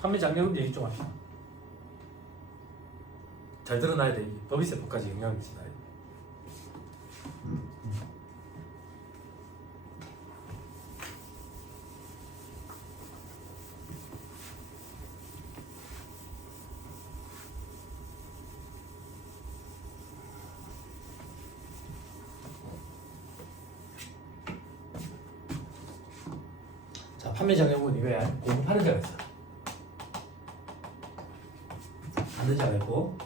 판매 장려금 얘기 좀 합시다. 잘 드러나야 돼. 법인세법까지 영향을 미친다. 자, 판매 장려금은 이거야. 공급하는 자가 있어. 받는 자가 있고,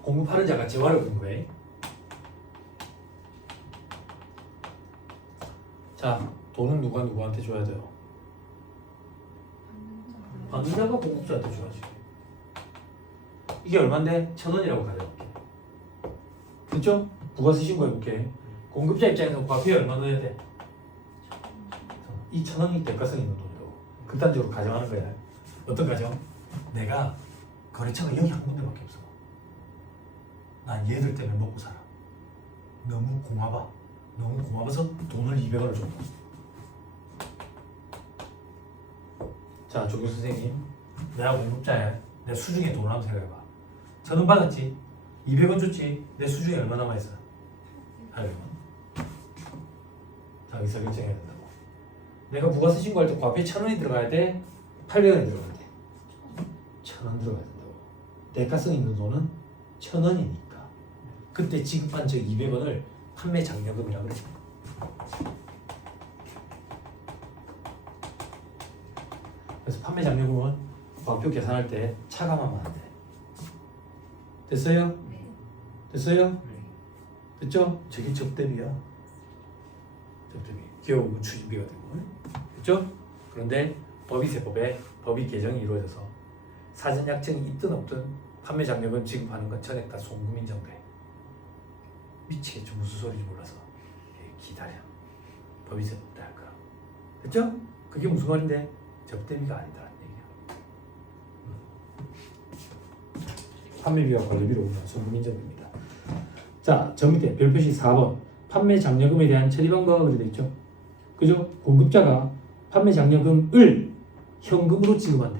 공급하는 자가 재화를 공급해. 자, 돈은 누가 누구한테 줘야 돼요? 받는 자가 공급자한테 줘야지. 이게 얼마인데? 1,000원이라고 가져갈게. 그렇죠? 부가세 신고해볼게. 공급자 입장에서 과표에 얼마 넣어야 돼? 이 1,000원이 대가성 있는 돈이라고. 극단적으로 가정하는 거야. 어떤 가정? 내가 거래처가 여기 한 군데밖에 없어. 난 얘들 때문에 먹고 살아. 너무 고마워. 너무 고마워서 돈을 200원을 줬다. 자, 조교 선생님, 내가 공급자야. 내 수중에 돈을 한번 생각해봐. 1,000원 받았지? 200원 줬지? 내 수중에 얼마 남아있어? 800원. 자, 의사결정해야 된다고. 내가 부가세 신고할 때 과표에 1,000원이 들어가야 돼? 800원이 들어가야 돼? 1,000원 들어가야 된다고. 대가성 있는 돈은 1,000원이니까. 그때 지급한 저 200원을 판매 장려금이라고 그러지. 그래서 판매 장려금은 과표 계산할 때 차감하면 안 돼. 됐어요? 네. 됐어요? 네. 됐죠? 저게 접대비야. 접대비. 기업 추진비가 되고. 됐죠? 그런데 법인세법에 법이 개정이 이루어져서 사전 약정이 있든 없든 판매 장려금 지급하는 건 전액 다 송금 인정돼. 미치겠죠. 무슨 소리인지 몰라서. 기다려. 법인세법 때 할 거야. 됐죠? 그게 무슨 말인데? 접대비가 아니다라는 얘기야. 판매비와 관리비로 오면 송금 인정됩니다. 자, 저 밑에 별표시 4번 판매 장려금에 대한 처리 방법이 되어 있죠. 그죠? 공급자가 판매 장려금을 현금으로 지급한대.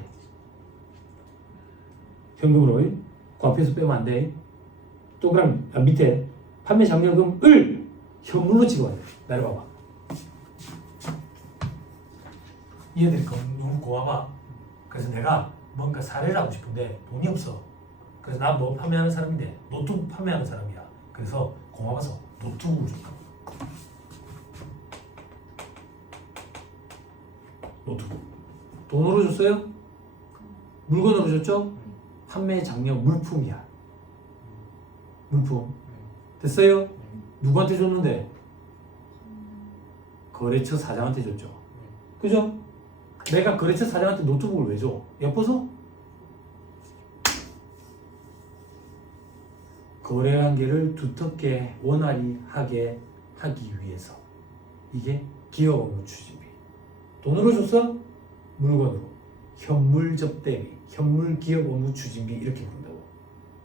현금으로. 과표에서 빼면 안 돼. 동그라미 밑에 판매 장려금을 현물로 지급한대. 내려봐봐. 얘들이 너무 고마워. 그래서 내가 뭔가 사례를 하고 싶은데 돈이 없어. 그래서 나 뭐 판매하는 사람인데 노트북 판매하는 사람이야. 그래서 고마워서 노트북을 줬다. 노트북. 돈으로 줬어요? 물건으로 줬죠? 판매 장려 물품이야. 물품. 됐어요? 누구한테 줬는데? 거래처 사장한테 줬죠. 그죠? 내가 거래처 사장한테 노트북을 왜 줘? 예뻐서? 거래관계를 두텁게 원활하게 하기 위해서. 이게 기업 업무 추진비. 돈으로 줬어? 물건으로. 현물 접대비, 현물 기업 업무 추진비 이렇게 부른다고.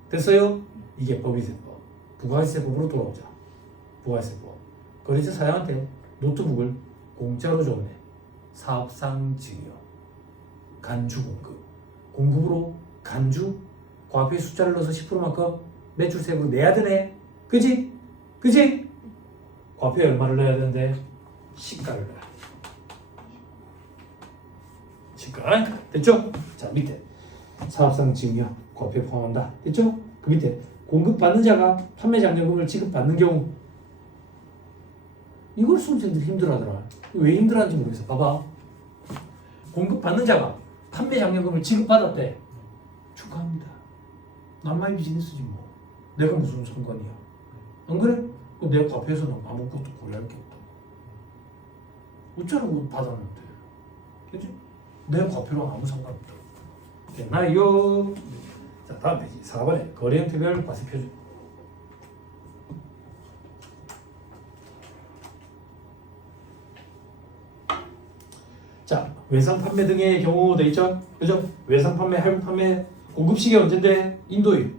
됐어요? 이게 법인세법. 부가세법으로 돌아오자. 부가세법. 거래처 사장한테 노트북을 공짜로 줬네. 사업상 증여. 간주 공급. 공급으로 간주 과표의 숫자를 넣어서 10%만큼 매출세로 내야 되네. 그지? 그지? 과표에 얼마를 넣어야 되는데? 시가를 넣어야 돼. 시가. 됐죠? 자, 밑에 사업상 증여 과표에 포함한다. 됐죠? 그 밑에 공급받는 자가 판매 장려금을 지급받는 경우. 이걸 수험생들이 힘들어하더라. 왜 힘들어하는지 모르겠어. 봐봐. 공급받는 자가 판매 장려금을 지급받았대. 축하합니다. 남마이 비즈니스지 뭐. 내가 무슨 상관이야. 안 그래? 내 과표에서는 아무것도 고려할 게 없다고. 어쩌라고 받았는데. 그치? 내 과표랑 아무 상관없다고. 됐나요? 자, 다음 페이지 4번에 거래 형태별 과세 표준. 자, 외상 판매 등의 경우 돼 있죠? 그죠? 외상 판매, 할부 판매, 공급 시기 언제인데? 인도일.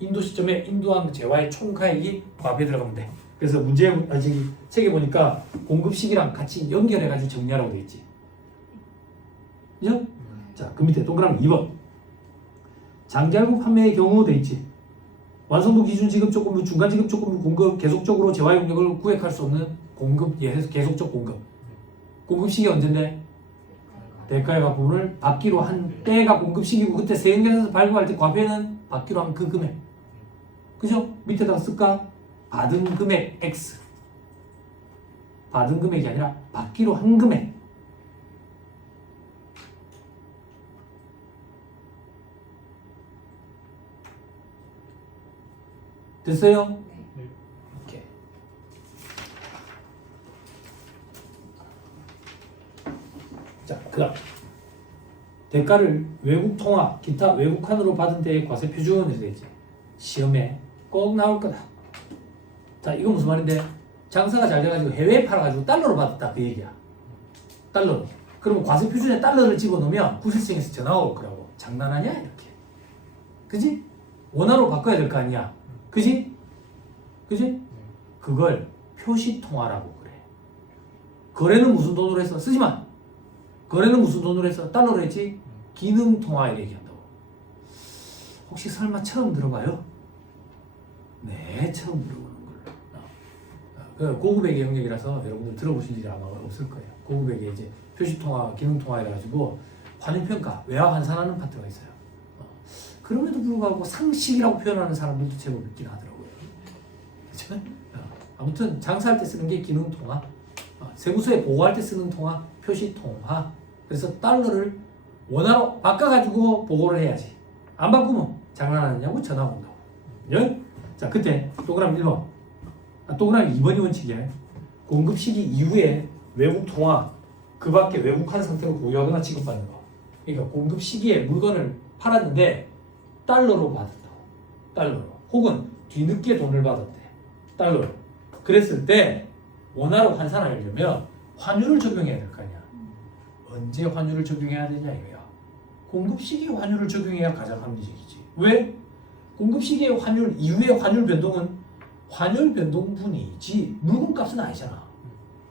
인도 시점에 인도한 재화의 총가액이 과표에 들어가면 돼. 그래서 문제 아직 책에 보니까 공급 시기랑 같이 연결해가지고 정리하라고 돼 있지. 그죠? 자, 그 밑에 동그라미 2번. 장기할부 판매의 경우 돼 있지. 완성도 기준 지급조건부, 중간 지급조건부 공급, 계속적으로 재활 용역을 구획할 수 없는 공급, 예에서 계속적 공급. 공급 시기 언젠데? 대가의 부분을 받기로 한 때가 공급 시기고 그때 세금계산서 발급할 때 과표에는 받기로 한 그 금액. 그죠? 밑에다가 쓸까? 받은 금액 X. 받은 금액이 아니라 받기로 한 금액. 됐어요? 네. 오케이. 자, 그다음 대가를 외국 통화, 기타 외국환으로 받은 때의 과세 표준이 되겠지. 시험에 꼭 나올 거다. 자, 이거 무슨 말인데? 장사가 잘 돼가지고 해외에 팔아가지고 달러로 받았다 그 얘기야. 달러로. 그러면 과세 표준에 달러를 집어넣으면 구세청에서 전화가 올 거라고. 장난하냐 이렇게. 그지? 원화로 바꿔야 될 거 아니야. 그지? 그지? 그걸 표시통화라고 그래. 거래는 무슨 돈으로 했어? 쓰지 마. 거래는 무슨 돈으로 했어? 달러로 했지? 기능통화에 얘기한다고. 혹시 설마 처음 들어봐요? 네, 처음 들어보는 걸로. 고급액의 영역이라서 여러분들 들어보신 일이 아마 없을 거예요. 고급액의 이제 표시통화, 기능통화 해가지고 환율평가, 외화 환산하는 파트가 있어요. 그럼에도 불구하고 상식이라고 표현하는 사람들도 제법 있긴 하더라고요. 그렇죠? 아무튼 장사할 때 쓰는 게 기능통화, 세무서에 보고할 때 쓰는 통화, 표시통화. 그래서 달러를 원화로 바꿔가지고 보고를 해야지. 안 바꾸면 장난하느냐고 전화가 온다고. 예? 자, 그때 동그라미 1번, 동그라미 2번이 원칙이야. 공급 시기 이후에 외국 통화, 그 밖에 외국한 상태로 보유하거나 지급받는 거. 그러니까 공급 시기에 물건을 팔았는데 달러로 받았다고. 달러로. 혹은 뒤늦게 돈을 받았대. 달러로. 그랬을 때 원화로 환산하려면 환율을 적용해야 될 거 아니야. 언제 환율을 적용해야 되냐 이거야. 공급 시기에 환율을 적용해야 가장 합리적이지. 왜? 공급 시기의 환율 이후의 환율 변동은 환율 변동분이지 물건값은 아니잖아.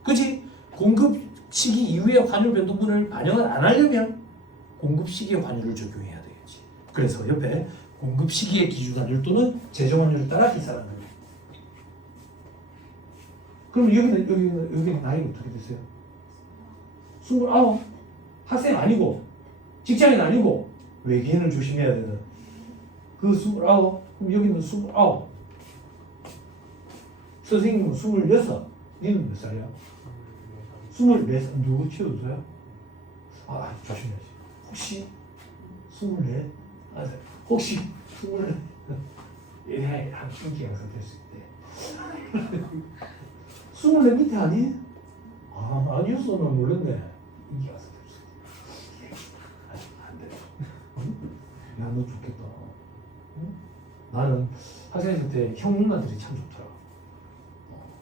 그지? 공급 시기 이후의 환율 변동분을 반영을 안 하려면 공급 시기의 환율을 적용해야 되겠지. 그래서 옆에 공급 시기의 기준 환율 또는 제정 환율을 따라 계산하는 거예요. 그럼 여기는 나이가 어떻게 되세요? 29. 학생 아니고 직장인 아니고 외계인을 조심해야 되는 그 29. 그럼 여기는 29. 선생님은 26. 니는 몇 살이야? 24살. 누구 치워줘요? 조심해야지. 혹시 24? 혹시 24? 얘네 한 인기 양상 될 수 있대. 24 밑에 아니? 아니었어. 난 몰랐네. 인기 양상 될 수 있대. 안 돼. 야, 너 좋겠다. 응? 나는 학생 있을 때 형 누나들이 참 좋더라.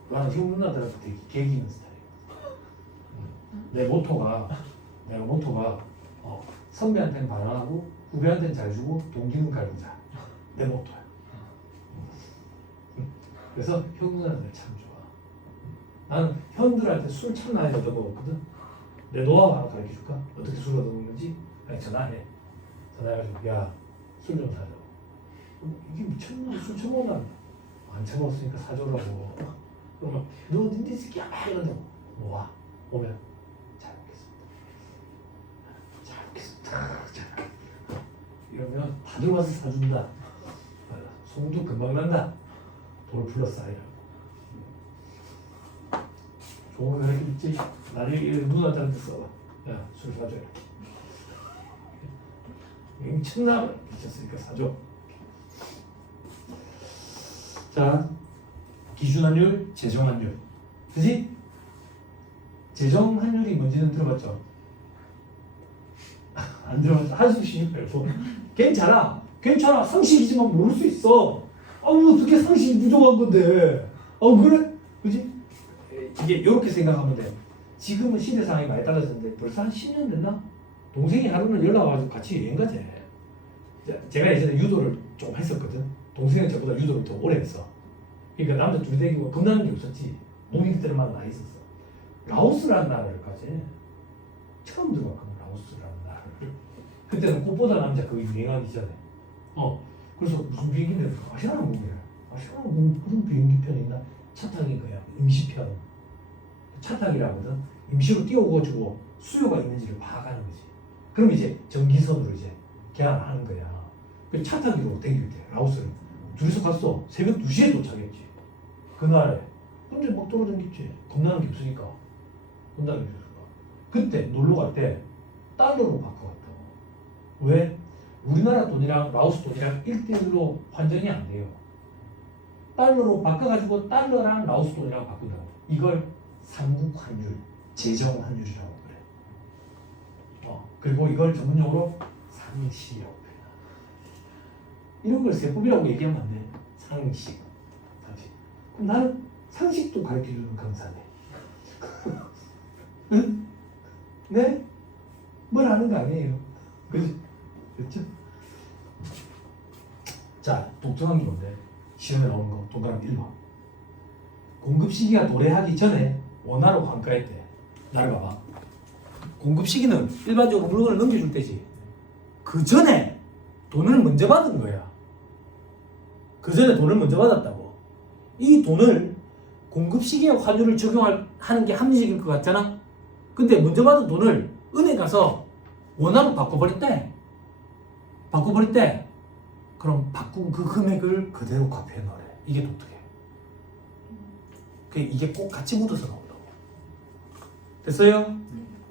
나는 형 누나들한테 되게 개기는 스타일이야. 내 모토가 선배한테는 반항하고 후배한테는 잘 주고 동기는 갈구자. 내 모토야. 그래서 형 누나들 참 좋아. 나는 형들한테 술 참 많이 얻어먹었거든. 내 노하우 하나 가르쳐줄까? 어떻게 술 얻어먹는지? 그냥 전화해. 전화해가지고 야, 술 좀 사줘. 이게 미쳤나? 술 처먹나? 안 처먹었으니까 사줘라고. 그러면 너 니네 새끼야 막 이런다고. 와 오면 잘 먹겠습니다. 잘 먹겠습니다. 이러면 다들 와서 사준다. 송도 금방 난다. 돌 플러스 아이라고. 좋은 거 있지? 나를 누나들한테 써봐. 야, 술 사줘. 미쳤나? 미쳤으니까 사줘. 자, 기준환율, 제정환율. 그지? 제정환율이 뭔지는 들어봤죠? 안 들어봤죠? 한숨씩 빼고. 괜찮아. 상식이지만 모를 수 있어. 어떻게 상식이 부족한 건데. 그래? 그지? 이게 이렇게 생각하면 돼. 지금은 시대 상황이 많이 달라졌는데 벌써 한 10년 됐나? 동생이 하루는 연락 와가지고 같이 여행 가재. 제가 예전에 유도를 좀 했었거든. 동생은 저보다 유도를 더 오래 했어. 그러니까 남자 둘이 되고 겁나는 게 없었지. 몸이 그때는 많이 있었어. 라오스라는 나라를 가지. 처음 들어봤거든. 라오스라는 나라. 그때는 꽃보다 남자 그거 유행하기 전에. 그래서 무슨 비행기인데 아시아나 공이야. 아시아나 공 그런 비행기 편이 있나? 차 타기 거야. 임시편. 차 타기라거든. 임시로 띄워가지고 수요가 있는지를 파악하는 거지. 그럼 이제 전기선으로 이제 계약하는 거야. 차 타기로 댕길 때 라오스를 둘이서 갔어. 새벽 2시에 도착했지. 그날에. 근데 막 돌아다녔지. 겁나는 게 없으니까. 겁나는 게 없으니까. 그때 놀러 갈 때 달러로 바꿔갔다고. 왜? 우리나라 돈이랑 라오스 돈이랑 1대1로 환전이 안 돼요. 달러로 바꿔가지고 달러랑 라오스 돈이랑 바꾼다고. 이걸 삼국 환율, 재정 환율이라고 그래. 그리고 이걸 전문용어로 상식이라고 그래. 이런 걸 세법이라고 얘기하면 안 돼. 상식. 그럼 나는 상식도 가르쳐주는 강사네. 응? 네? 뭘 아는 거 아니에요. 그렇죠? 자, 독특한 게 뭔데? 시험에 나오는 거, 동그라미 1번. 공급 시기가 도래하기 전에 원화로 환가했대. 나를 봐봐. 공급 시기는 일반적으로 물건을 넘겨줄 때지. 그 전에 돈을 먼저 받은 거야. 그 전에 돈을 먼저 받았다고. 이 돈을 공급 시기에 환율을 적용하는 게 합리적일 것 같잖아? 근데 먼저 받은 돈을 은행 가서 원화로 바꿔버렸대. 그럼 바꾼 그 금액을 그대로 카피해 넣으래. 이게 독특해. 이게 꼭 같이 묻어서 나온다고. 됐어요?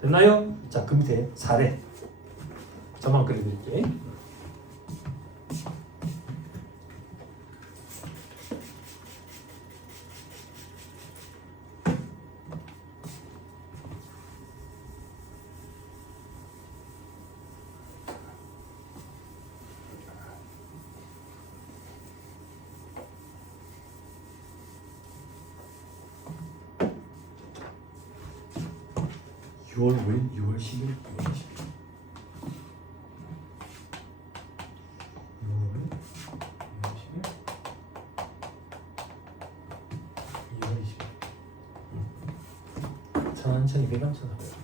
됐나요? 자, 그 밑에 사례. 저만 그려드릴게. (6월 5일) (6월 10일) (6월 10일) 6월 10일 1200원 1400원.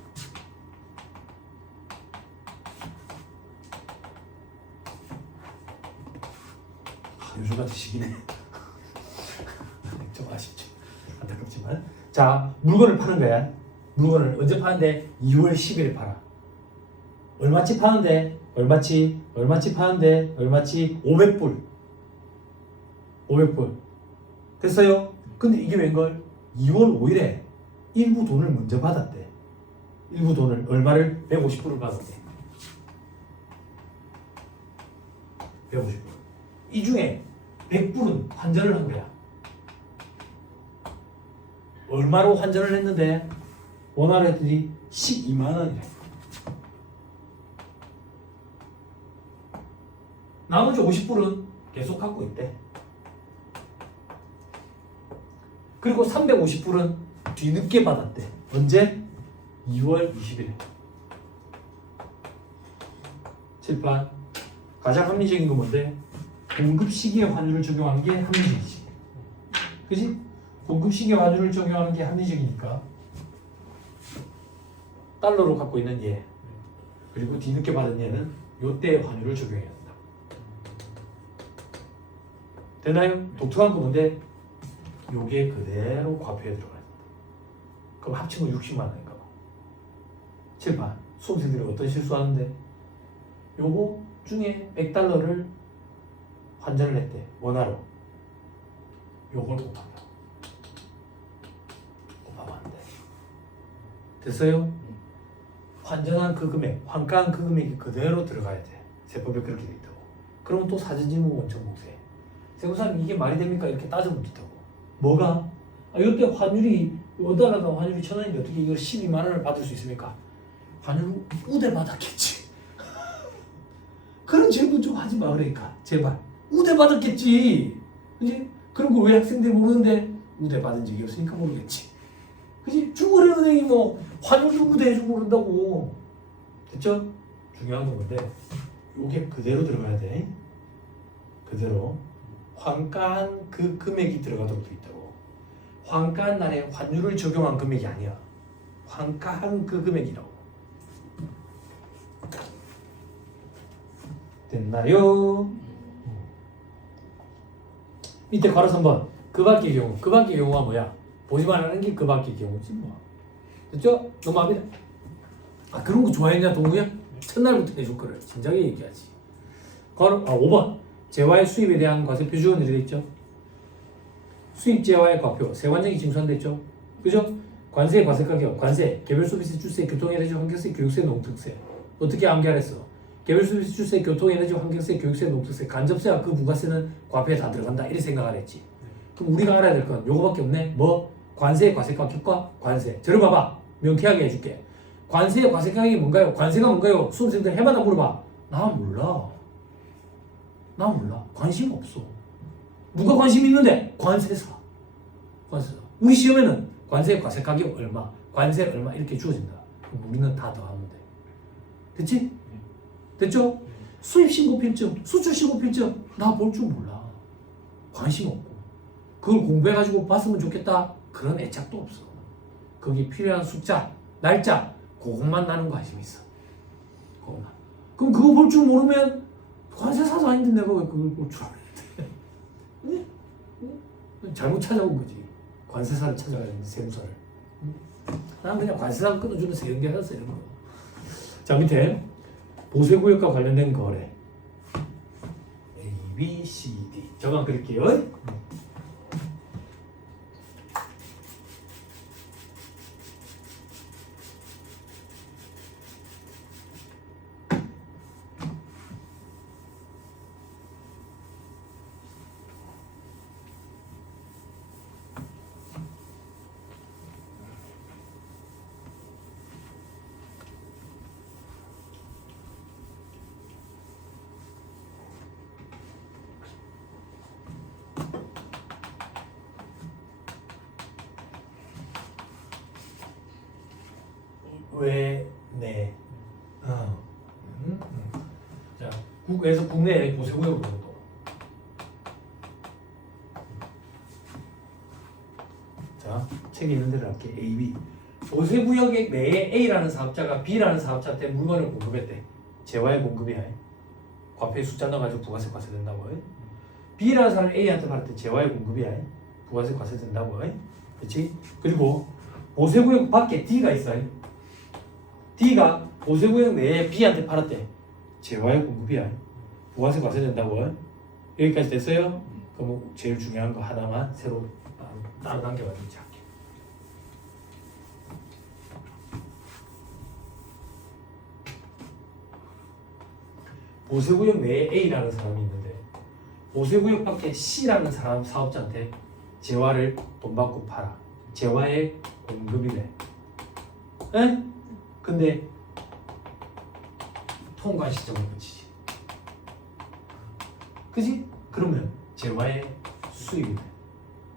요즘같이 시기네. 좀 아쉽죠. 안타깝지만. 자, 물건을 파는 거야. 물건을 언제 파는데? 2월 10일에 팔아. 얼마치 파는데? 얼마치 파는데? 얼마치? 500불. 500불. 됐어요? 근데 이게 웬걸? 2월 5일에 일부 돈을 먼저 받았대. 일부 돈을 얼마를? 150불을 받았대. 150불. 이 중에 100불은 환전을 한 거야. 얼마로 환전을 했는데? 원화로 했더니 12만 원이래. 나머지 50불은 계속 갖고 있대. 그리고 350불은 뒤늦게 받았대. 언제? 2월 20일에. 칠판. 가장 합리적인 건 뭔데? 공급 시기에 환율을 적용하는 게 합리적이지. 그지? 공급 시기에 환율을 적용하는 게 합리적이니까 달러로 갖고 있는 얘, 그리고 뒤늦게 받은 얘는 요때의 환율을 적용해야 된다. 되나요? 독특한 거 뭔데? 요게 그대로 과표에 들어가야 된다. 그럼 합치면 60만 원인가 봐. 칠판. 수험생들이 어떤 실수하는데? 요거 중에 100달러를 환전을 했대. 원화로. 요걸 곱한다. 곱하면 안 돼. 됐어요? 환전한 그 금액, 환가한 그 금액이 그대로 들어가야 돼. 세법에 그렇게 돼 있다고. 그러면 또 사전지문 원천 복세. 세무사님 이게 말이 됩니까? 이렇게 따져보면 있다고. 뭐가? 이때 환율이 원달러당 환율이 1,000원인데 어떻게 이걸 12만 원을 받을 수 있습니까? 환율 우대 받았겠지. 그런 질문 좀 하지 마. 그러니까 제발 우대 받았겠지. 그지? 그런 거 왜 학생들이 모르는데? 우대 받은 적이 없으니까 모르겠지. 그지? 중앙은행이 뭐 환율도 우대해주고 그런다고. 됐죠? 중요한 건 뭔데? 요게 그대로 들어가야 돼. 그대로 환가한 그 금액이 들어가도록 돼 있다고. 환가한 날에 환율을 적용한 금액이 아니야. 환가한 그 금액이라고. 됐나요? 밑에 괄호 3번 그 밖의 경우. 그 밖의 경우가 뭐야? 보지 말라는 게 그 밖의 경우지 뭐. 됐죠? 넘어갑니다. 아 그런 거 좋아했냐 동우야? 첫날부터 해줄 거를 진작에 얘기하지. 괄호 5번 재화의 수입에 대한 과세 표준이 되겠죠? 수입 재화의 과표 세관적인 징수한댔죠? 그죠? 관세, 과세 가격, 관세, 개별 소비세, 주세, 교통에너지, 환경세, 교육세, 농특세. 어떻게 암기하랬어? 개별 소비세, 주세, 교통에너지, 환경세, 교육세, 농특세, 간접세와 그 부가세는 과표에 다 들어간다. 이렇게 생각하랬지. 그럼 우리가 알아야 될 건 요거밖에 없네. 뭐? 관세, 과세 가격과 관세. 들어봐봐. 명쾌하게 해줄게. 관세의 과세 가격이 뭔가요? 관세가 뭔가요? 수험생들 해마다 물어봐. 나 몰라. 나 몰라. 관심 없어. 누가 관심 있는데? 관세사. 관세사. 우리 시험에는 관세, 과세 가격 얼마, 관세 얼마 이렇게 주어진다. 그럼 우리는 다 더하면 돼. 됐지? 됐죠? 수입 신고필증, 수출 신고필증 나 볼 줄 몰라. 관심 없고 그걸 공부해가지고 봤으면 좋겠다. 그런 애착도 없어. 거기 필요한 숫자, 날짜 그것만 나는 관심 있어. 그것만. 그럼 그거 볼 줄 모르면 관세사도 아닌데 내가 왜 그걸 볼 줄 아는데? 잘못 찾아온 거지. 관세사를 찾아가야 되는데 세무사를. 난 그냥 관세사 끊어주는 세연계하였어 이런 거. 자 밑에 보세구역과 관련된 거래 A, B, C, D 저만 그릴게요. 왜, 네. 자, 국외에서 국내에 보세구역으로 또. 자, 책에 있는 대로 할게. A, B. 보세구역 내에 A라는 사업자가 B라는 사업자한테 물건을 공급했대. 재화의 공급이야. 과표에 숫자 넣어가지고 부가세 과세된다고. B라는 사람이 A한테 받을 때 재화의 공급이야. 부가세 과세된다고. 그렇지? 그리고 보세구역 밖에 D가 있어요. D가 보세구역 내에 B한테 팔았대. 재화의 공급이야. 부가세 과세된다고. 여기까지 됐어요? 그럼 제일 중요한 거 하나만 새로 따로 남겨가지고 할게. 보세구역 내에 A라는 사람이 있는데 보세구역 밖에 C라는 사람 사업자한테 재화를 돈 받고 팔아. 재화의 공급이래. 에? 근데 통관 시점을 붙이지. 그지? 그러면 재화의 수익이 돼.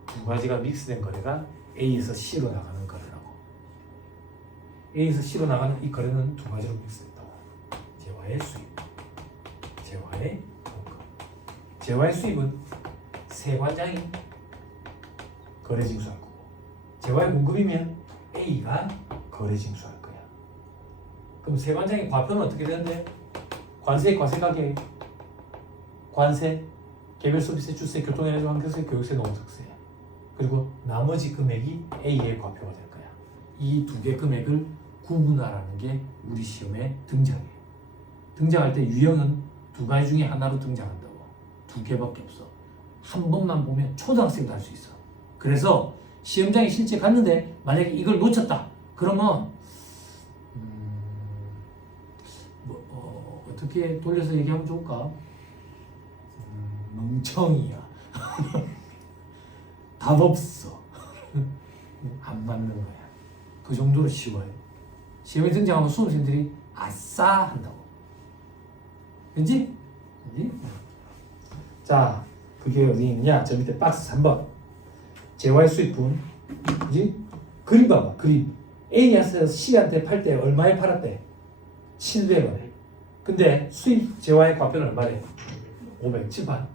두 가지가 믹스된 거래가 A에서 C로 나가는 거래라고. A에서 C로 나가는 이 거래는 두 가지로 믹스됐다고. 재화의 수익, 재화의 공급. 재화의 수입은 세관장이 거래 징수할 거고, 재화의 공급이면 A가 거래 징수할 거야. 그럼 세관장의 과표는 어떻게 되는데? 관세, 과세 가격, 관세, 개별 소비세, 주세, 교통에너지, 환경세, 교육세, 농특세. 그리고 나머지 금액이 A의 과표가 될 거야. 이 두 개 금액을 구분하라는 게 우리 시험에 등장해. 등장할 때 유형은 두 가지 중에 하나로 등장한다고. 두 개밖에 없어. 한 번만 보면 초등학생도 할 수 있어. 그래서 시험장에 실제 갔는데 만약에 이걸 놓쳤다. 그러면 어떻게 돌려서 얘기하면 좋을까? 멍청이야. 답 없어. 안 맞는 거야. 그 정도로 쉬워요. 시험에 등장하면 수험생들이 아싸 한다고. 그치? 그치? 자, 그게 어디 있느냐? 저 밑에 박스 3번. 재화의 수익분. 그치? 그림 봐봐, 그림. A한테 C한테 팔 때 얼마에 팔았대? 700원. 근데 수입 재화의 과표는 얼마래? 500, 7판.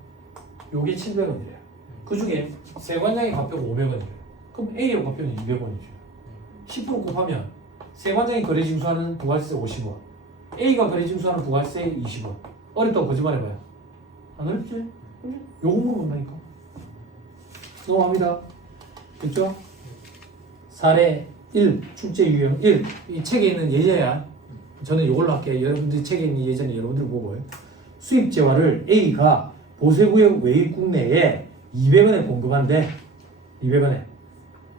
요게 700원이래요. 그 중에 세관장의 과표가 500원이래요. 그럼 A의 과표는 200원이죠. 10% 곱하면 세관장이 거래 징수하는 부가세 50원, A가 거래 징수하는 부가세 20원. 어렵다고 거짓말 해봐요. 안 어렵지? 요거 물어본다니까. 넘어갑니다. 됐죠? 사례 1, 출제 유형 1. 이 책에 있는 예제야. 저는 이걸로 할게요. 여러분들이 책에 있는 예제는 여러분들 보고요. 수입 재화를 A가 보세구역 외입국 내에 200원에 공급한대. 200원에.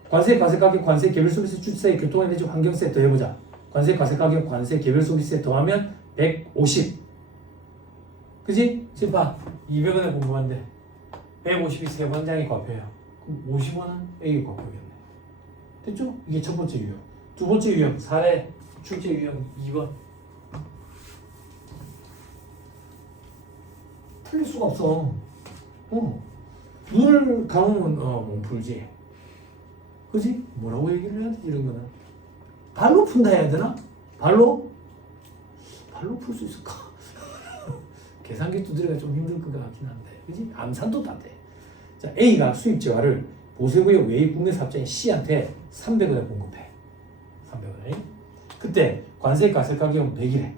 관세, 가세가격, 관세, 개별 서비스, 출세, 교통에너지, 환경세 더해보자. 관세, 가세가격, 관세, 개별 서비스에 더하면 150. 그지? 지금 봐. 200원에 공급한대. 150이 세 번장이 과표야. 그럼 50원은 A가 과표겠네. 됐죠? 이게 첫 번째 유형. 두 번째 유형, 사례, 출제 유형 2번. 틀릴 수가 없어. 눈을 감으면 몸풀지. 그지? 뭐라고 얘기를 해야 되지 이런 거는? 발로 푼다 해야 되나? 발로? 발로 풀 수 있을까? 계산기 두드리기가 좀 힘들 것 같긴 한데, 그지? 암산도 안 돼. 자, A가 수입 재화를 보세구역 외입 국내 사업자인 C한테 300원에 공급해. 300원에. 그때 관세 가세 가격은 100이래.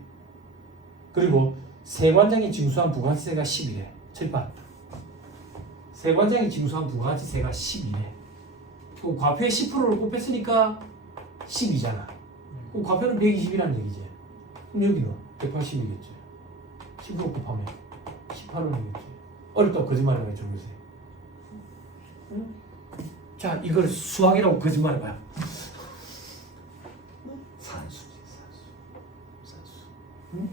그리고 세관장이 징수한 부가가치세가 10이래. 철판. 세관장이 징수한 부가가치세가 10이래. 그 과표의 10%를 곱했으니까 10이잖아. 그럼 과표는 120이라는 얘기지. 그럼 여기는 180이겠지. 10% 곱하면 18원이겠지. 어렵다고 거짓말을 해줘 보세요. 응? 자, 이걸 수학이라고 거짓말 해봐요. 산수지, 산수. 응?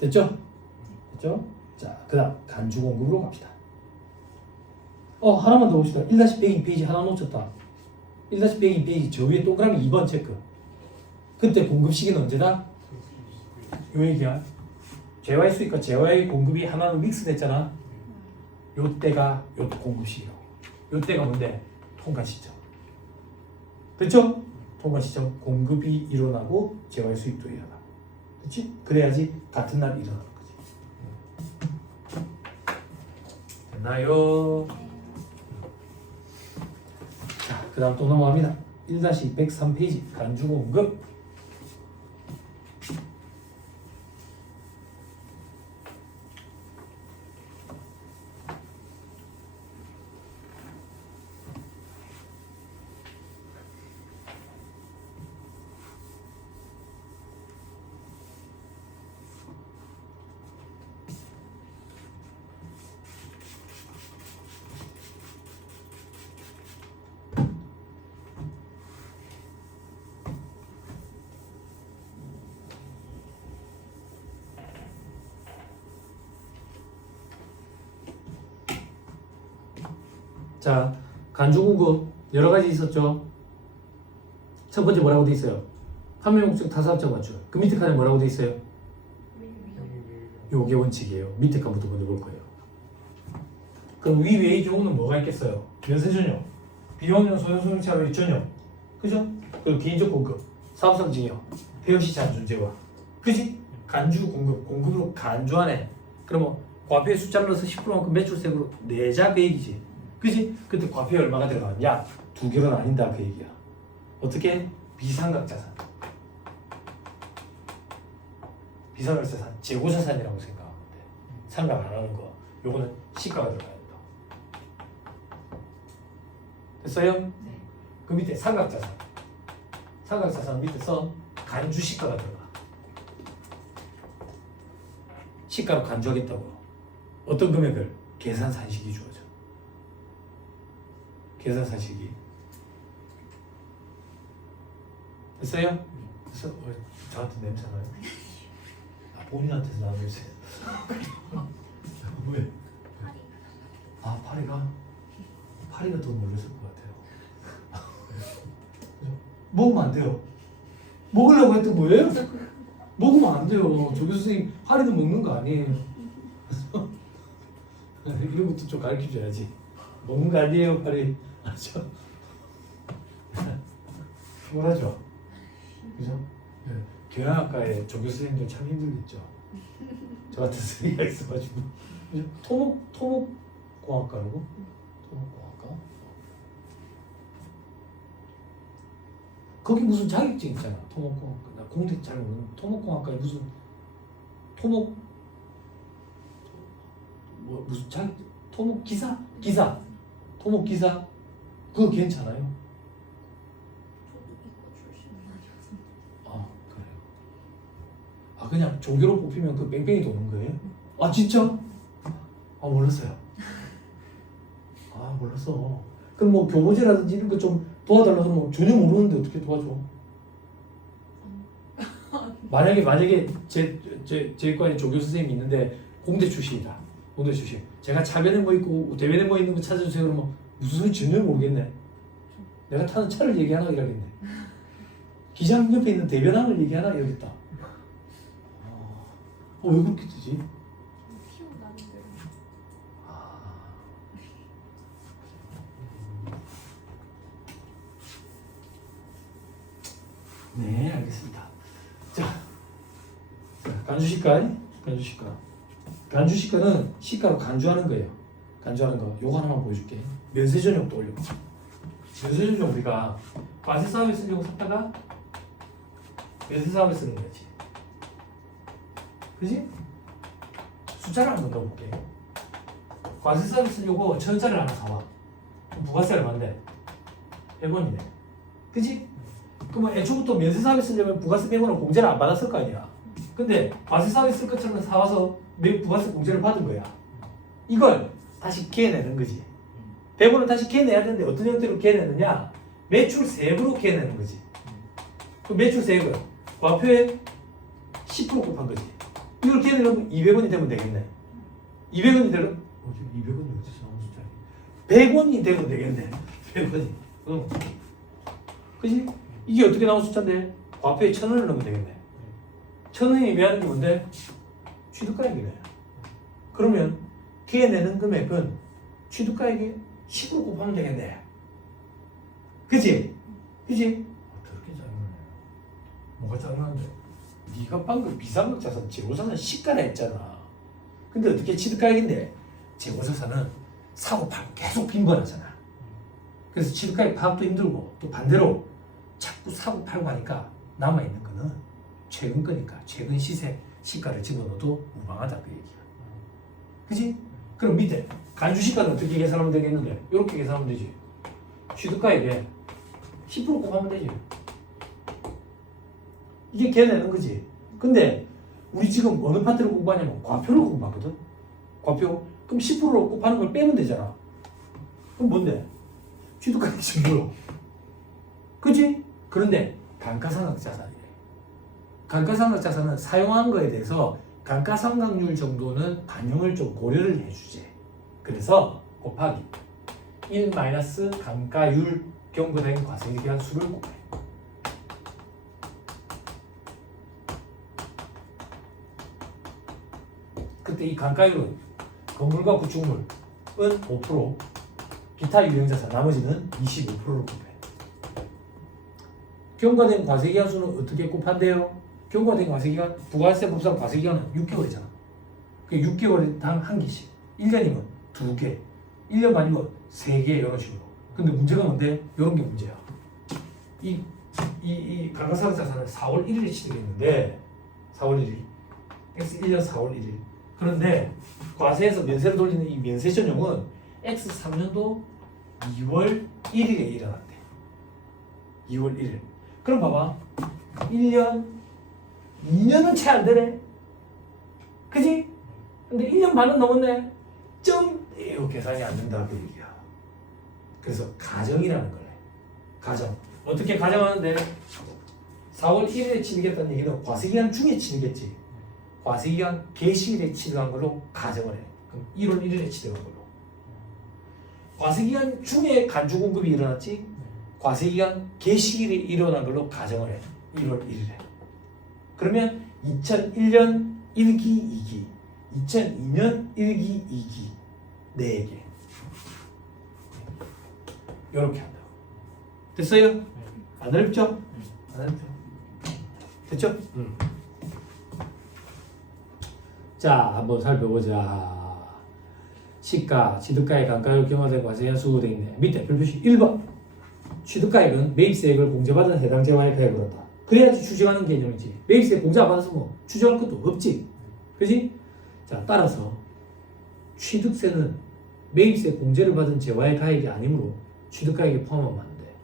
됐죠? 됐죠? 자, 그 다음 간주 공급으로 갑시다. 하나만 더 봅시다. 1-102페이지 하나 놓쳤다. 1-102페이지 저 위에 동그라미 2번 체크. 그때 공급 시기는 언제다? 요 얘기야. 재화의 수익과 재화의 공급이 하나는 믹스 됐잖아. 요때가 요 공급 시기라고. 요때가 뭔데? 통관 시점. 됐죠? 통관 시점 공급이 일어나고 재화의 수익도 일어나. 그렇지? 그래야지 같은 날 일어나는 거지. 됐나요? 자, 그 다음 또 넘어갑니다. 1-103페이지 간주 공급. 자, 간주 공급 여러 가지 있었죠. 첫 번째 뭐라고 돼 있어요? 판매 목적 타사업자 맞죠? 그 밑에 칸에 뭐라고 돼 있어요? 요게 원칙이에요. 밑에 칸부터 먼저 볼 거예요. 그럼 위 외의 경우는 뭐가 있겠어요? 연쇄 전용, 비용용 소형 차로의 전용, 그죠? 그리고 개인적 공급, 사업성 증여, 폐업시장 존재와, 그지? 간주 공급, 공급으로 간주하네. 그러면 과표의 숫자를 넣어서 10%만큼 매출세으로 내자 그 얘기지. 그지? 그때 과표에 얼마가 들어가냐? 두 개로 나뉜다 그 얘기야. 어떻게? 비상각자산. 비상각자산, 재고자산이라고 생각하면 돼. 상각 안 하는 거. 요거는 시가가 들어가야 된다. 됐어요? 네. 그 밑에 상각자산. 상각자산 밑에서 간주시가가 들어가. 시가로 간주하겠다고. 어떤 금액을? 계산산식이 주어져. 계산산식이. 됐어요? 그래서 저한테 냄새 나요? 본인한테서 나는 냄새. 왜? 파리가 더 놀랐을 것 같아요. 먹으면 안 돼요. 먹으려고 했던 거예요? 먹으면 안 돼요. 조교 선생님 파리도 먹는 거 아니에요. 이런 것도 좀 가르쳐줘야지. 먹는 거 아니에요, 파리. 알죠? 피곤하죠? 그죠? 네. 경영학과에 조교 선생님들 참 힘들겠죠. 저 같은 선생님이 있어가지고. 토목공학과라고? 토목공학과? 거기 무슨 자격증 있잖아. 토목공학과. 나 공대 잘 모르는 토목공학과에 무슨 토목 뭐 무슨 토목기사? 토목기사 그거 괜찮아요? 저도 이과 출신은 아니어서. 아 그래요. 아 그냥 조교로 뽑히면 그 뺑뺑이 도는 거예요? 아 진짜? 아 몰랐어요. 아 몰랐어. 그럼 뭐 교보제라든지 이런 거 좀 도와달라고 하면 전혀 모르는데 어떻게 도와줘? 만약에 제 과에 조교 선생님이 있는데 공대 출신이다. 공대 출신. 제가 차변에 뭐 있고 대변에 뭐 있는 거 찾아주세요. 그러면 무슨 소리 전혀 모르겠네. 내가 타는 차를 얘기하나 이러겠네. 기장 옆에 있는 대변함을 얘기하나 이러겠다. 왜 그렇게 되지? 피어나는 대로. 네, 알겠습니다. 자, 간주시가. 간주시가는 시가로 간주하는 거예요. 간주하는 거. 요거 하나만 보여줄게. 면세전형도 올려. 면세전형 우리가 과세 사업에 쓰려고 샀다가 면세 사업에 쓰는 거지. 그지? 숫자를 한번 넣어볼게. 과세 사업에 쓰려고 1,000원짜리를 하나 사와. 그럼 부가세 얼마인데? 100원이네. 그지? 그러면 애초부터 면세 사업에 쓰려면 부가세 100원을 공제를 안 받았을 거 아니야. 근데 과세 사업에 쓸 것처럼 사와서 부가세 공제를 받은 거야. 이걸 다시 개내는 거지. 100원을 다시 개내야 되는데 어떤 형태로 개내느냐? 매출 세액으로 개내는 거지. 그 매출 세액을 과표에 10% 곱한 거지. 이걸 개내려면 200원이 되면 되겠네. 200원이 되면 200원이 어디서 나온 숫자야? 100원이 되면 되겠네. 100원이. 응. 그지? 이게 어떻게 나온 숫자인데? 과표에 1,000원을 넣으면 되겠네. 1,000원이 의미하는 게 뭔데? 취득가액이네. 그러면 뒤에 내는 금액은 취득가액이 10으로 곱하면 되겠네. 그치? 그치? 그렇게 짜증나네. 뭐가 짜증나는데? 네가 방금 비상각자산 재고자산 시가라 했잖아. 근데 어떻게 취득가액인데? 재고자산은 사고 팔고 계속 빈번하잖아. 그래서 취득가액 파악도 힘들고 또 반대로 자꾸 사고 팔고 하니까 남아있는 거는 최근 거니까 최근 시세 시가를 집어넣어도 무방하다 그 얘기야. 그지? 그럼 밑에 간주시가는 어떻게 계산하면 되겠는데? 이렇게 계산하면 되지. 취득가액에 10% 곱하면 되지. 이게 걔내는 거지. 근데 우리 지금 어느 파트를 공부하냐면 과표를 공부하거든. 과표. 그럼 10%로 곱하는 걸 빼면 되잖아. 그럼 뭔데? 취득가액이 뭐야? 그지? 그런데 감가상각자산이래. 감가상각자산은 사용한 거에 대해서 감가상각률 정도는 반영을 좀 고려를 해주지. 그래서 곱하기 1 마이너스 감가율 경과된 과세에 대한 수를 곱해. 그때 이 감가율은 건물과 구축물은 5%, 기타 유형자산 나머지는 25%를 곱해. 경과된 과세기간 수는 어떻게 곱한대요? 경과된 과세기간, 부가세법상 과세기간은 6개월이잖아. 그 6개월에 당 한 개씩. 1년이면 2개, 1년 반이면 3개 이런 식으로. 근데 문제가 뭔데? 이런 게 문제야. 이 감가상각자산은 4월 1일에 취득했는데 4월 1일, X 1년 4월 1일. 그런데 과세에서 면세를 돌리는 이 면세 전형은 X 3년도 2월 1일에 일어났대. 2월 1일. 그럼 봐봐. 1년, 2년은 채 안 되네. 그지? 근데 1년 반은 넘었네. 이거 계산이 안 된다 그 얘기야. 그래서 가정이라는 거래. 가정. 어떻게 가정하는데? 4월 1일에 취득했다는 얘기는 과세기간 중에 취득했지. 과세기간 개시일에 취득한 걸로 가정을 해. 그럼 1월 1일에 취득한 걸로. 과세기간 중에 간주공급이 일어났지. 과세기간 개시일에 일어난 걸로 가정을 해. 1월 1일에. 그러면 2001년 1기, 2기, 2002년 1기, 2기 4개. 이렇게 한다고. 됐어요? 안 어렵죠? 안 어렵죠? 됐죠? 자, 한번 살펴보자. 시가, 취득가의 감가율 경과된 과세기간 수되어 있네. 밑에 별표시 1번. 취득가액은 매입세액을 공제받은 해당 재화의 가액을 한다. 그래야지 추징하는 개념이지. 매입세 공제 안 받아서 뭐 추징할 것도 없지. 그지? 자, 따라서 취득세는 매입세 공제를 받은 재화의 가액이 아니므로 취득가액에 포함하면 안 돼.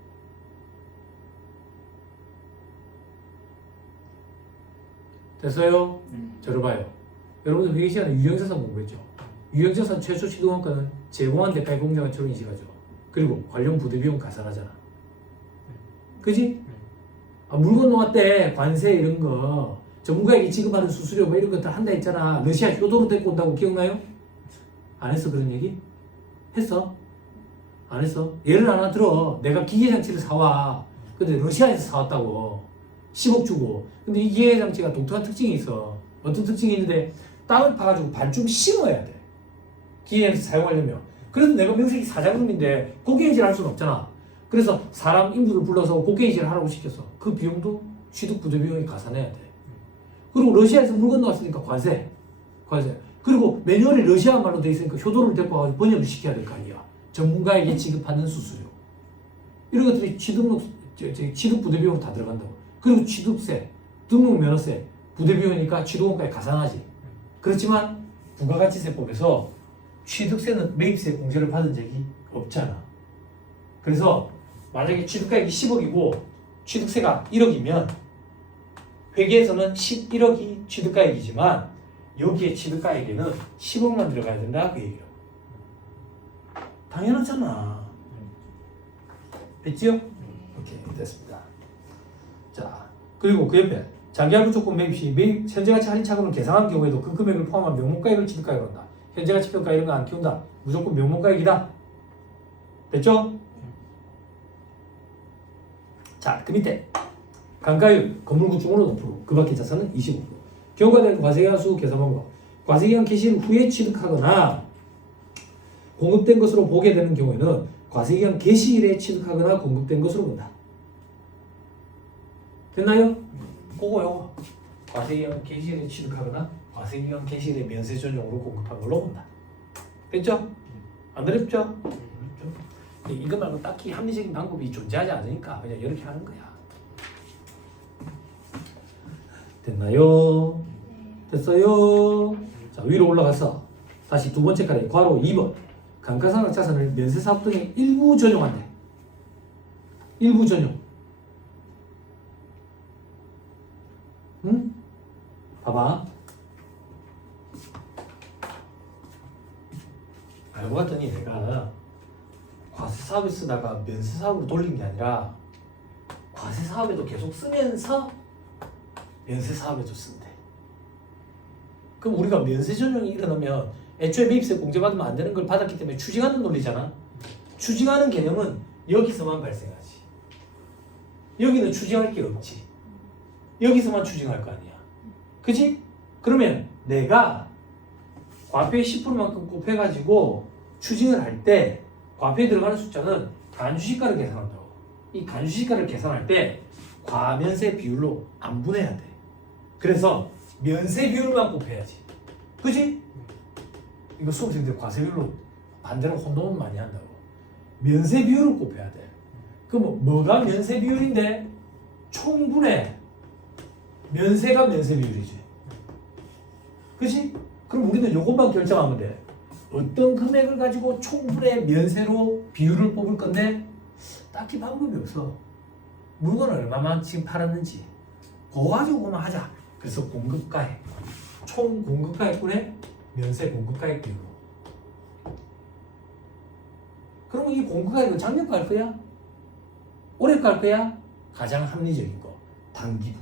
됐어요? 들어봐요. 여러분들 회계 시간에 유형자산 공부했죠? 유형자산 최초 취득원가는 제공한 대가의 공제가치로 인식하죠. 그리고 관련 부대비용 가산하잖아. 그지? 아, 물건 놓았대 관세 이런 거 전문가에게 지급하는 수수료 뭐 이런 것들 한다 했잖아. 러시아 효도로 데리고 온다고 기억나요? 안 했어 그런 얘기? 했어? 안 했어? 예를 하나 들어. 내가 기계장치를 사와. 근데 러시아에서 사왔다고 10억 주고. 근데 이 기계장치가 독특한 특징이 있어. 어떤 특징이 있는데 땅을 파가지고 반쯤 심어야 돼. 기계장치 사용하려면. 그래서 내가 명색이 사장님인데 고개인질 할 수는 없잖아. 그래서 사람 인부를 불러서 고개인질을 하라고 시켰어. 그 비용도 취득 부대 비용이 가산해야 돼. 그리고 러시아에서 물건 나왔으니까 관세. 그리고 매뉴얼이 러시아 말로 돼 있으니까 효도를 데리고 와서 번역을 시켜야 될 거 아니야. 전문가에게 지급하는 수수료. 이런 것들이 취득 부대 비용 다 들어간다고. 그리고 취득세, 등록면허세, 부대 비용이니까 취득원가에 가산하지. 그렇지만 부가가치세법에서 취득세는 매입세 공제를 받은 적이 없잖아. 그래서 만약에 취득가액이 10억이고 취득세가 1억이면 회계에서는 11억이 취득가액이지만 여기에 취득가액에는 10억만 들어가야 된다 그 얘기야. 당연하잖아. 됐죠? 오케이 됐습니다. 자 그리고 그 옆에 장기할부 조건 매입 시 매입 현재가치 할인 차금을 계산한 경우에도 그 금액을 포함한 명목가액을 취득가액으로 한다. 현재가치 평가 이런 거 안 키운다. 무조건 명목가액이다. 됐죠? 자, 그 밑에 감가율 건물 구축으로 5%, 그 밖의 자산은 25%. 경과된 과세기간 수 계산 방법. 과세기간 개시일 후에 취득하거나 공급된 것으로 보게 되는 경우에는 과세기간 개시일에 취득하거나 공급된 것으로 본다. 됐나요? 요거 과세기간 개시일에 취득하거나 과세기간 개시일에 면세 전용으로 공급한 걸로 본다. 됐죠? 안 어렵죠? 이거 말고 딱히 합리적인 방법이 존재하지 않으니까 그냥 이렇게 하는 거야. 됐나요? 됐어요? 자 위로 올라가서 다시 두 번째 칸에 괄호 2번 감가상각 자산을 면세사업 등에 일부 전용한대. 일부 전용. 응? 봐봐. 알고 봤더니 내가 과세사업에 쓰다가 면세사업으로 돌린 게 아니라 과세사업에도 계속 쓰면서 면세사업에도 쓴대. 그럼 우리가 면세 전용이 일어나면 애초에 매입세 공제받으면 안 되는 걸 받았기 때문에 추징하는 논리잖아. 추징하는 개념은 여기서만 발생하지. 여기는 추징할 게 없지. 여기서만 추징할 거 아니야. 그치? 그러면 내가 과표의 10%만큼 곱해가지고 추징을 할 때 과표에 들어가는 숫자는 간주시가를 계산한다고. 이 간주시가를 계산할 때 과면세 비율로 안 분해야 돼. 그래서 면세 비율만 곱해야지. 그치? 이거 수험생들 과세 비율로 반대로 혼동은 많이 한다고. 면세 비율을 곱해야 돼. 그럼 뭐가 면세 비율인데? 총분해. 면세가 면세 비율이지. 그치? 그럼 우리는 요것만 결정하면 돼. 어떤 금액을 가지고 총분의 면세로 비율을 뽑을 건데 딱히 방법이 없어. 물건을 얼마만큼 팔았는지 그거 가지고만 하자. 그래서 공급가액, 총 공급가액분의 면세 공급가액 비율로. 그러면 이 공급가액은 작년 갈 거야? 올해 갈 거야? 가장 합리적인 거 단기부.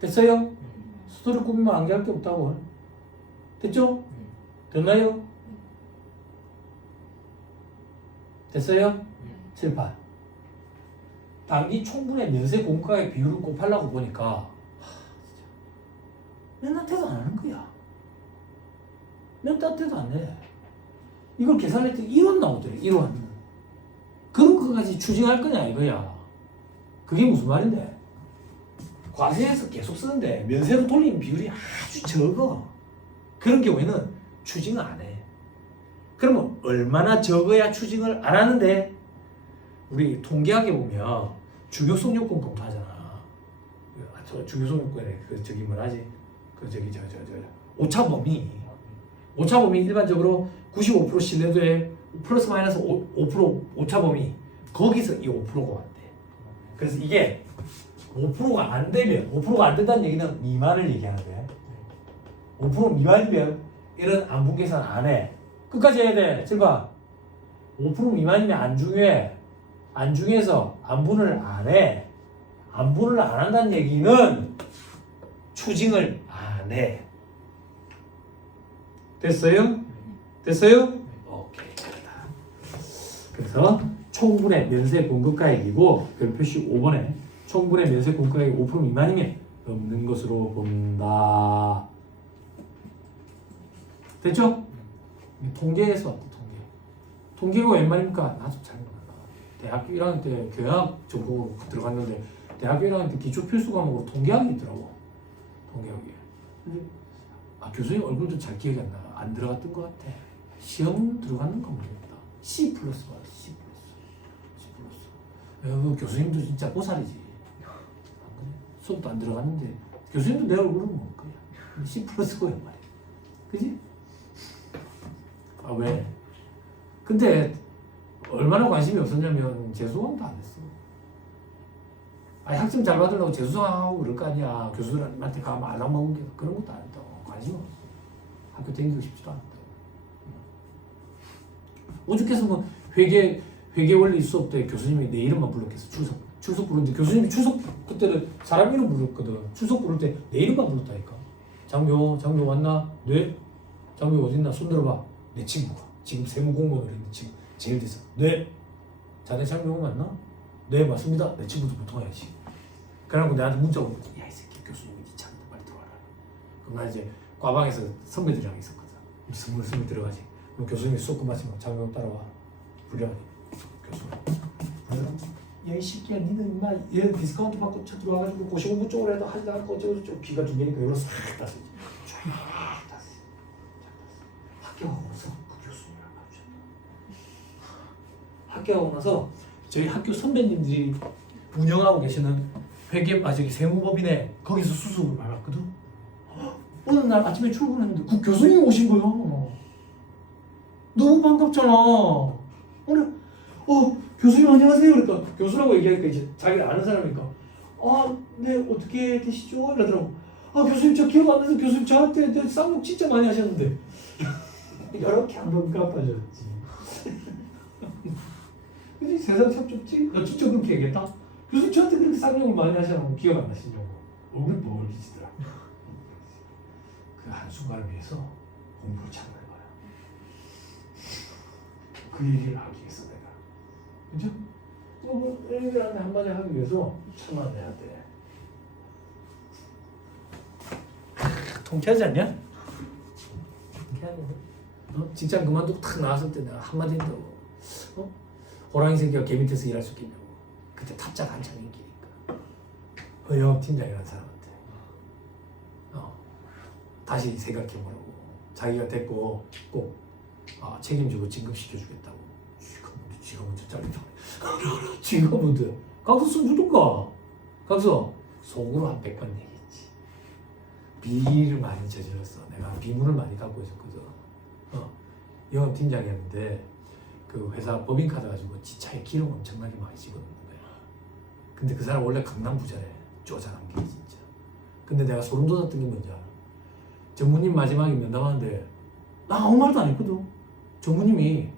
됐어요? 스토리 꾸미면 안개할 게 없다고. 됐죠? 됐나요? 됐어요? 7판. 단기 총분의 면세 공가의 비율을 곱하려고 보니까 맨날 대도 안 하는 거야. 맨날 대도 안 해. 이걸 계산할 때 1원 나오더래. 1원. 그런 거까지 추징할 거냐 이거야. 그게 무슨 말인데? 과세에서 계속 쓰는데 면세로 돌리는 비율이 아주 적어. 그런 경우에는 추징을 안 해. 그러면 얼마나 적어야 추징을 안 하는데? 우리 통계학에 보면 주교성 요건 검토하잖아. 주교성 요건에 그 저기 뭐라지? 그 저기 오차범위 일반적으로 95% 신뢰도에 플러스 마이너스 5% 오차범위 거기서 이 5%가 왔대. 그래서 이게 5%가 안 되면 5%가 안 된다는 얘기는 미만을 얘기하는 거야. 5% 미만이면 이런 안분 계산 안 해. 끝까지 해야 돼. 잘 봐. 5% 미만이면 안 중요해. 안 중요해서 안분을 안 해. 안분을 안 한다는 얘기는 추징을 안 해. 됐어요? 됐어요? 오케이. 잘한다. 그래서 총분의 면세 공급가액이고 별표시 5번에 총분의 면세 공급가액이 5% 미만이면 없는 것으로 본다. 됐죠? 통계에서 왔대. 통계가 웬 말입니까? 나도 잘 몰라. 대학교 1학년 때 교양학 전공으로 들어갔는데 대학교 1학년 때 기초 필수 과목으로 통계학이 있더라고. 통계학이. 근데 교수님 얼굴도 잘 기억이 안 나. 안 들어갔던 것 같아. 시험 들어갔는 거 모르겠다. C 플러스 말이야. C 플러스. 그 교수님도 진짜 보살이지. 수업도 안 들어갔는데 교수님도 내 얼굴은 뭐 거야. C 플러스고야 말이야. 그지? 아 왜? 근데 얼마나 관심이 없었냐면 재수강도 안 했어. 학점 잘 받으려고 재수강하고 그럴 거 아니야. 교수들한테 가면 알아먹은 게 그런 것도 안 했다고. 관심 없어. 학교 다니고 싶지도 않았다고. 오죽해서 뭐 회계 원리 수업 때 교수님이 내 이름만 불렀겠어. 출석 부르는데 교수님이 출석 그때는 사람 이름 불렀거든. 출석 부를 때 내 이름만 불렀다니까. 장교 왔나? 네? 장교 어딨나? 손 들어봐. 내 친구가 지금 세무 공무원으로 있는 친구 제일 됐어. 네? 자네 장교 맞나? 네 맞습니다. 내 친구도 보통 해야지. 그래갖고 내한테 문자 오고 야 이 새끼 교수님이 네 차인데 빨리 들어와라. 그럼 나 이제 과방에서 선배들이랑 있었거든. 스물 들어가지. 그럼 교수님이 수업 끝마치면 장교 따라와. 불려하니 교수님. 야이 새끼야 니는 인마 얘 디스카운트 받고 차 들어와가지고 고시공부 쪽으로 해도 하지도 않고 어쩌고 귀가 두 개니까 이걸로 싹 땄어. 쫙 땄어. 학교가 없어. 그 교수님이랑 학교가 나서 저희 학교 선배님들이 운영하고 계시는 저기 세무법인에 거기서 수습을 받았거든. 어느 날 아침에 출근했는데 그 교수님이 오신 거야. 너무 반갑잖아. 오늘 교수님 안녕하세요. 그러니까 교수라고 얘기하니까 이제 자기가 아는 사람이니까 네 어떻게 되시죠? 이러더라고. 교수님 저 기억 안 나서 교수님 저한테 쌍욕 진짜 많이 하셨는데 이렇게 한번 갚아줬지. 그치? 세상 참 좁지? 나 진짜 그렇게 얘기했다? 교수님 저한테 그렇게 쌍욕을 많이 하시냐고 기억 안 나시냐고 얼굴이 뻘개지더라. 그 한순간을 위해서 공부를 참는 거야. 그 얘기를 하기 위해서 내가 그죠? 애들한테 한마디 하기 위해서 참아내야 돼. 통쾌하지 않냐? 통쾌하네. 직장 그만두고 탁 나왔을 때 내가 한마디 했다고. 호랑이 새끼가 개 밑에서 일할 수 있겠냐고. 그때 탑자가 한창 인기니까. 영업 팀장이라는 사람한테 다시 생각해보라고. 자기가 됐고 꼭 책임지고 진급시켜주겠다고. 지가 먼저 잘린다. 지가 먼저 가서 써주던가. 가서 속으로 한 100번 얘기했지. 비리를 많이 저질렀어. 내가 비문을 많이 갖고 있었거든. 영업팀장이었는데 그 회사 법인카드 가지고 지 차에 기름 엄청나게 많이 집어넣는 거야. 근데 그 사람 원래 강남 부자래. 쪼잔한 게 진짜. 근데 내가 소름 돋았던 게 뭔지 알아? 전무님 마지막에 면담하는데 나 아무 말도 안 했거든. 전무님이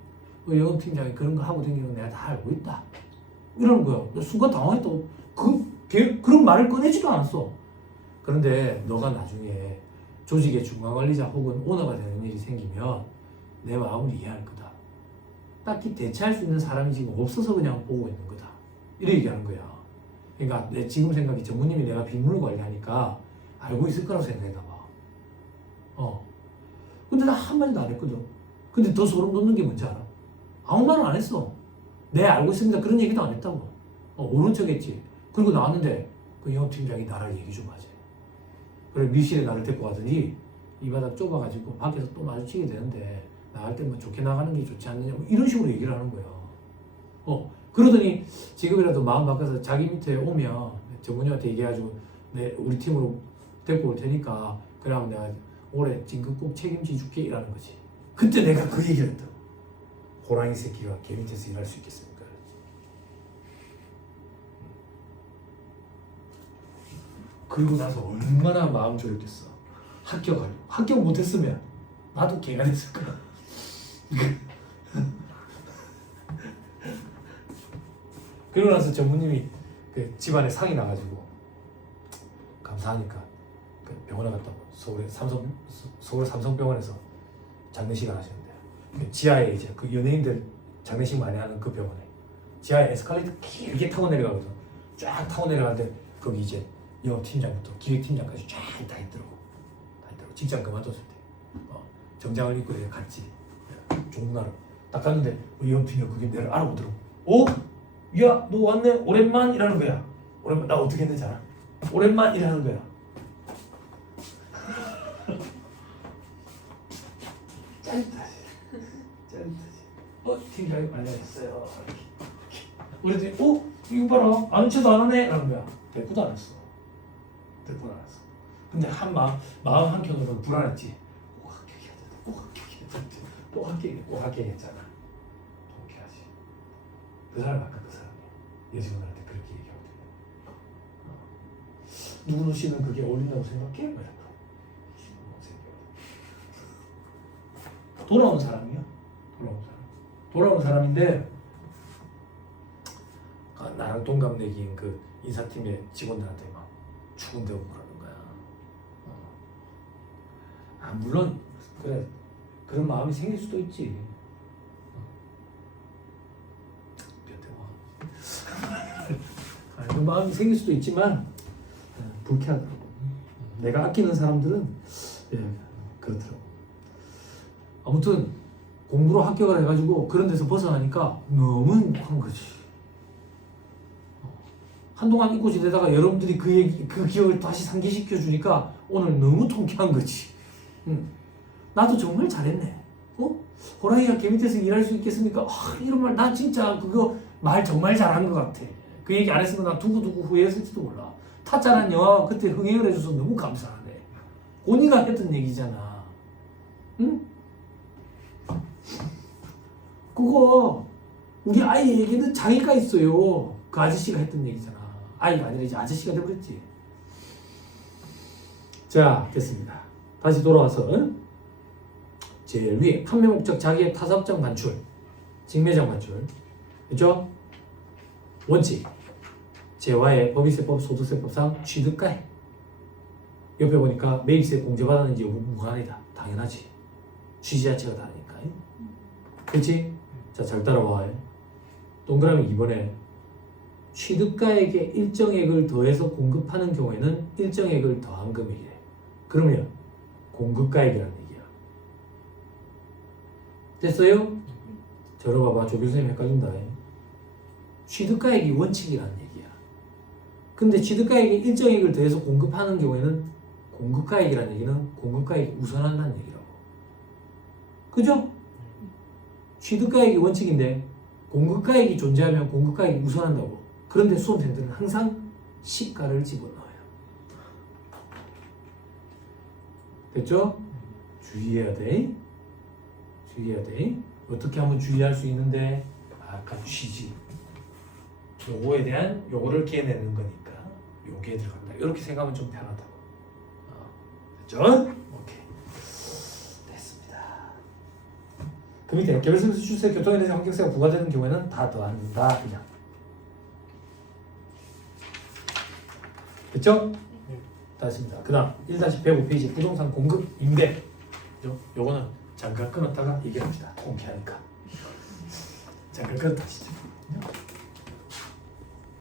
영업팀장이 그런 거 하고 다니는 거 내가 다 알고 있다. 이러는 거야. 나 순간 당황했다고. 그런 말을 꺼내지도 않았어. 그런데 너가 나중에 조직의 중간관리자 혹은 오너가 되는 일이 생기면 내 마음을 이해할 거다. 딱히 대체할 수 있는 사람이 지금 없어서 그냥 보고 있는 거다. 이렇게 얘기하는 거야. 그러니까 내 지금 생각이 전무님이 내가 빈문을 관리하니까 알고 있을 거라고 생각했나 봐. 근데 나 한마디도 안 했거든. 근데 더 소름 돋는 게 뭔지 알아? 아무 말은 안 했어. 네 알고 있습니다. 그런 얘기도 안 했다고. 모른 척 했지. 그리고 나왔는데 그 영업팀장이 나를 얘기 좀 하지. 그래 밀실에 나를 데리고 가더니 이 바닥 좁아가지고 밖에서 또 마주치게 되는데 나갈 때 뭐 좋게 나가는 게 좋지 않느냐 뭐 이런 식으로 얘기를 하는 거예요. 그러더니 지금이라도 마음 바꿔서 자기 밑에 오면 전문의한테 얘기해가지고 우리 팀으로 데리고 올 테니까 그러면 내가 올해 진급 꼭 책임져 줄게 이라는 거지. 그때 내가 그 얘기를 했다. 호랑이 새끼가 개 밑에서 일할 수 있겠습니까? 그리고 나서 얼마나 마음 졸였겠어. 합격하려고. 합격 못했으면 나도 개가 됐을 거야. 그러고 나서 전무님이 그 집안에 상이 나가지고 감사하니까 그 병원에 갔다고 서울 삼성병원에서 장례식을 하시는데 그 지하에 이제 그 연예인들 장례식 많이 하는 그 병원에 지하에 에스컬레이터 길게 타고 내려가거든. 쫙 타고 내려가는데 거기 이제 영업팀장부터 기획팀장까지 쫙 다 있더라고. 직장 그만뒀을 때 정장을 입고 내가 갔지. 종문하러 딱 갔는데 우리 영업팀장 그게 내를 알아보더라고. 야, 너 왔네? 오랜만이라는 거야. 오랜만. 나 어떻게 했는지 알아? 오랜만이라는 거야. 짜릿하지. 팀장이 만나겠어요. 그랬더니 이거 봐라. 아는 척도 안 하네? 라는 거야. 대꾸도 안 했어. 근데 마음 한켠으로는 불안했지. 꼭 합격했잖아. 통쾌하지. 그 사람 아까 그 사람이 여직원한테 그렇게 얘기하거든. 누구 씨는 그게 어울린다고 생각해? 말이야. 돌아온 사람이야. 돌아온 사람인데 나랑 동갑내기인 그 인사팀의 직원들한테 막 추근대고 그러는 거야. 물론 그래 그런 마음이 생길 수도 있지. 그런 마음이 생길 수도 있지만 불쾌하더라고. 내가 아끼는 사람들은 그렇더라고. 아무튼 공부로 합격을 해가지고 그런 데서 벗어나니까 너무 행복한 거지. 한동안 잊고 지내다가 여러분들이 그 기억을 다시 상기시켜 주니까 오늘 너무 통쾌한 거지. 나도 정말 잘했네. 호랑이가 개 밑에서 일할 수 있겠습니까? 이런 말 나 진짜 그거 말 정말 잘한 것 같아. 그 얘기 안 했으면 나 두고두고 후회했을지도 몰라. 타짜란 영화가 그때 흥행을 해줘서 너무 감사하네. 고니가 했던 얘기잖아. 응? 그거 우리 아이에게는 장애가 있어요. 그 아저씨가 했던 얘기잖아. 아이가 아니라 이제 아저씨가 돼버렸지. 자, 됐습니다. 다시 돌아와서 제일 위에 판매 목적 자기의 타사업장 반출, 직매장 반출, 그렇죠? 원칙 재화의 법인세법 소득세법상 취득가액. 옆에 보니까 매입세 공제받았는지 무관하다. 당연하지. 취지 자체가 다르니까. 그렇지? 자, 잘 따라와. 동그라미 2번에 취득가액에 일정액을 더해서 공급하는 경우에는 일정액을 더한 금액이래. 그러면 공급가액이라는 얘기야. 됐어요? 들어봐봐. 조 교수님 헷갈린다. 취득가액이 원칙이라는 얘기야. 근데 취득가액에 일정액을 더해서 공급하는 경우에는 공급가액이라는 얘기는 공급가액이 우선한다는 얘기라고. 그죠? 취득가액이 원칙인데 공급가액이 존재하면 공급가액이 우선한다고. 그런데 수험생들은 항상 시가를 집어넣어요. 됐죠? 주의해야 돼. 어떻게 하면 주의할 수 있는데 아까 취지. 요거에 대한 요거를 깨내는 거니까 요게 들어간다. 이렇게 생각하면 좀 편하다고. 됐죠? 오케이. 됐습니다. 그 밑에 개별소득 수출세, 교통에 대해서 환경세가 부과되는 경우에는 다 더한다. 그냥. 됐죠? 됐습니다. 그 다음 1-105페이지 부동산 공급 임대. 요거는 잠깐 끊었다가 얘기합시다. 통쾌하니까. 잠깐 끊었다 하시죠.